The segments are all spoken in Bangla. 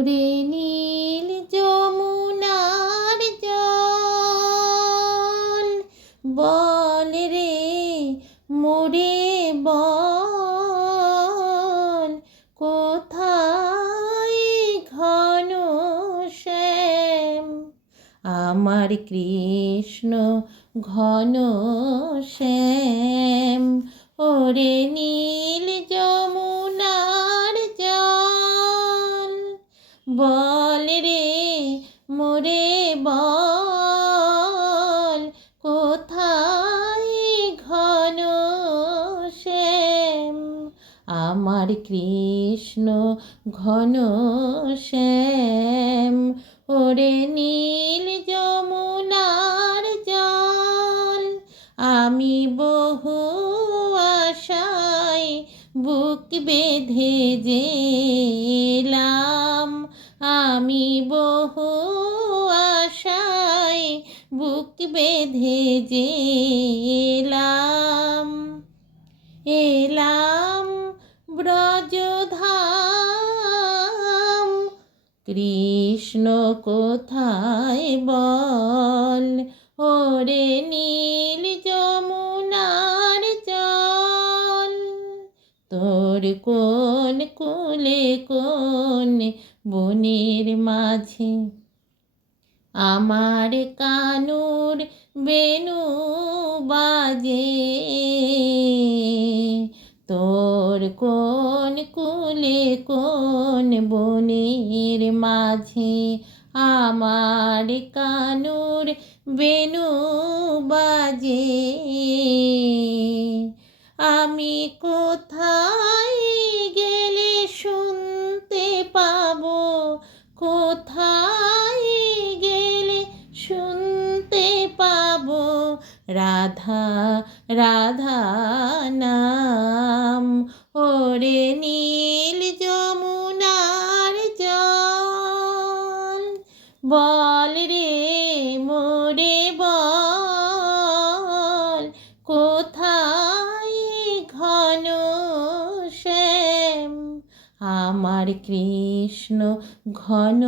ওরে নীল যমুনার জল। বল রে মোরে বল, কোথায় ঘন শ্যাম? আমার কৃষ্ণ ঘন শ্যাম, ওরে নীল যমুনার বল, কোথায় ঘন শ্যাম? আমার কৃষ্ণ ঘন শ্যাম, ওরে নীল যমুনার জল, আমি বহু আশায় বুক বেঁধে যেলাম আমি বহু বুক বেঁধে যেলাম এলাম এলাম ব্রজধাম। কৃষ্ণ কোথায় বল? ওরে নীল যমুনার জল। তোর কোন কুলে কোন বনের মাঝে আমার কানুর বেনু বাজে। তোর কোন কুলে, কোন বনের মাঝে আমার কানুর বেনু বাজে। আমি কোথায় গেলে শুনতে পাবো? কোথায় রাধা রাধা নাম। ওরে নীল যমুনার জল, বল রে মোরে বল, কোথায় ঘন শ্যাম? আমার কৃষ্ণ ঘন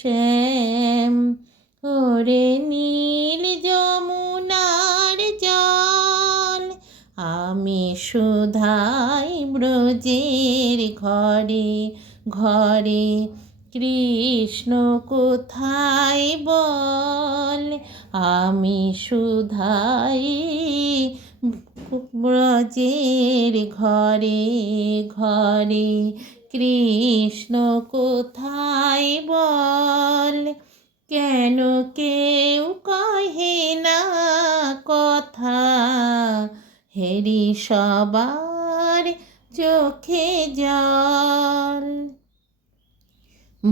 শ্যাম। ওরে নীল সুধাই ব্রজের ঘরে ঘরে, কৃষ্ণ কোথায় বল? আমি সুধাই ব্রজের ঘরে ঘরে, কৃষ্ণ কোথায় বল? কেন কেউ কহে না কথা? হেরি সবার চোখে জল।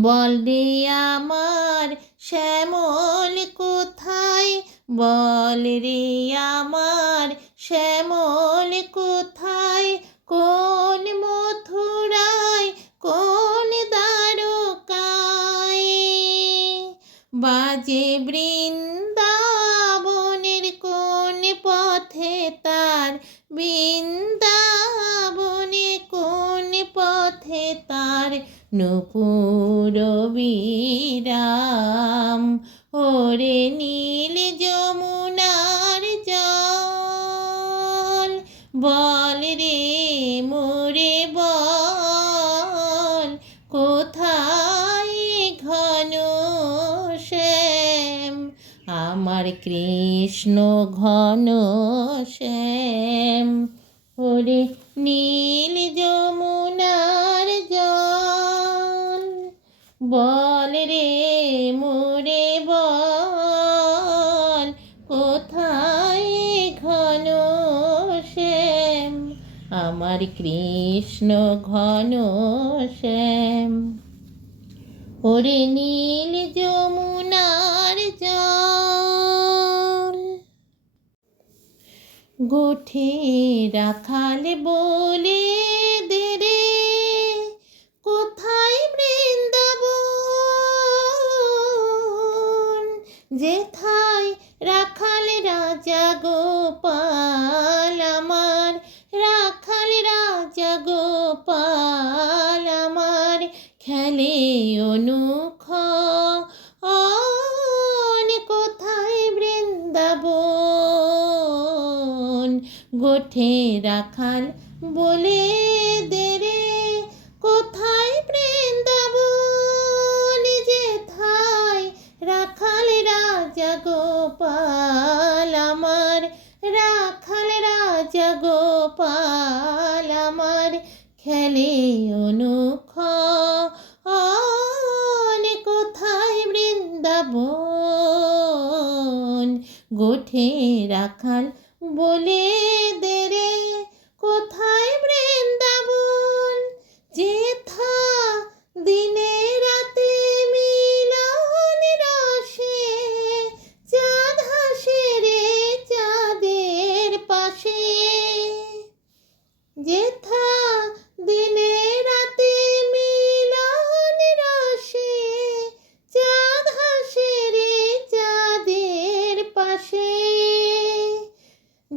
বল রে আমার শ্যামল, কোথায়? বল রে আমার শ্যামল, কোথায়? কোন মথুরায়? কোন দ্বারকায়? বাজে বৃন্দাবনের নুপুর ওরে নীল যমুনার জল, বল রে মোরে বল, কোথায় ঘন শ্যাম? আমার কৃষ্ণ ঘন শ্যাম, ওরে নীল যমুনার আমার কৃষ্ণ ঘন শ্যাম। ওরে নীল যমুনার জল। গোঠে রাখাল বলে দে রে, কোথায় বৃন্দাবন? যেথায় রাখাল রাজা গোপাল গোপাল আমার খেলে অনুখ। অন কোথায় বৃন্দাবন? গোঠে রাখাল বলে দে রে, কোথায় বৃন্দাবন? যেথায় রাখাল রাজা গোপাল, আমার রাখাল রাজা গোপাল, আমার খেলে অনুখ। অনে কোথায় বৃন্দাবন? গোঠে রাখাল বলে দেরে কোথায় বৃন্দাবন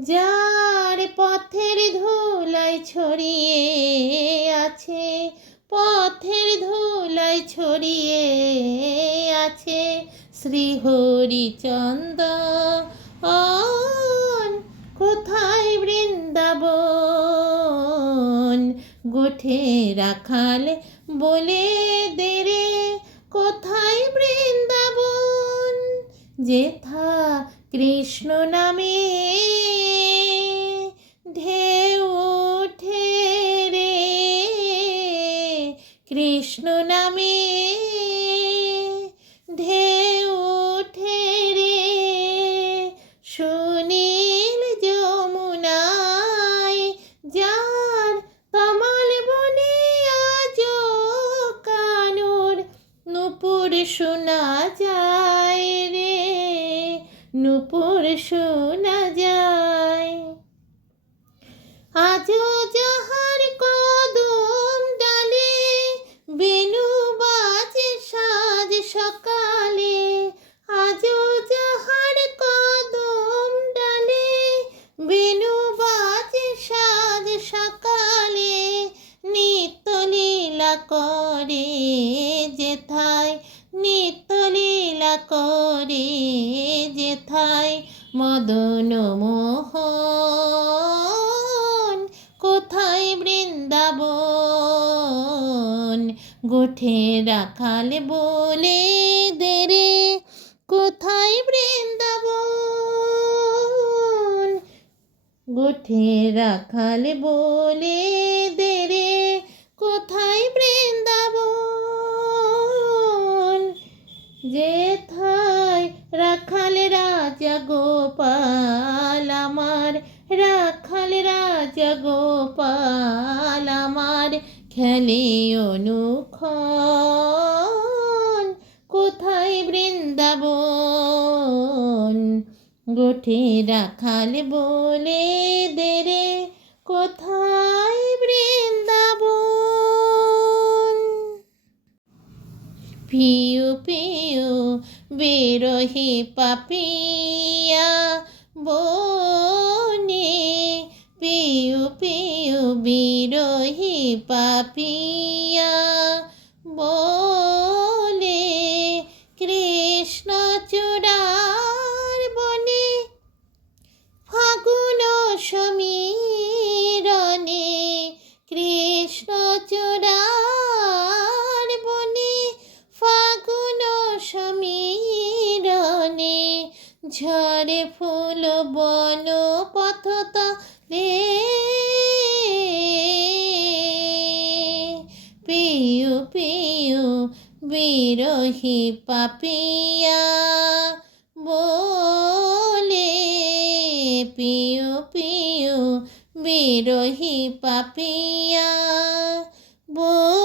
যার পথের ধুলাই ছড়িয়ে আছে, পথের ধুলাই ছড়িয়ে আছে শ্রীহরিচন্দন কোথায় বৃন্দাবন? গোঠে রাখাল বলে দে রে, কোথায় বৃন্দাবন? যেথা কৃষ্ণ নামে কৃষ্ণ নামে ঢেউ ওঠে রে। সুনীল যমুনায় যার তমাল বনে আজ কানুর, নুপুর শোনা যায় রে, নুপুর শোনা বেনু বাজে সাজ সকালে, নিত্য লীলা করে যেথায়, নিত্য লীলা করে যেথায় মদন মোহন। কোথায় বৃন্দাবন? গোঠে রাখাল বলে দে রে। কোথায় বৃন্দাবন? গোঠে রাখাল বলে দে রে, কোথায় বৃন্দাবন? যেথায় রাখাল রাজা গোপাল, আমার রাখাল রাজা গোপাল, আমার খেলে অনুক্ষণ। গোঠে রাখাল বলে দে রে, কোথায় বৃন্দাবন? পিউ পিউ, বিরহি পাপিয়া বনে। পিউ পিউ, বিরহি পাপিয়া বলে বিরহি পাপিয়া বলে পিউ পিউ বিরোহী পাপিয়া বলে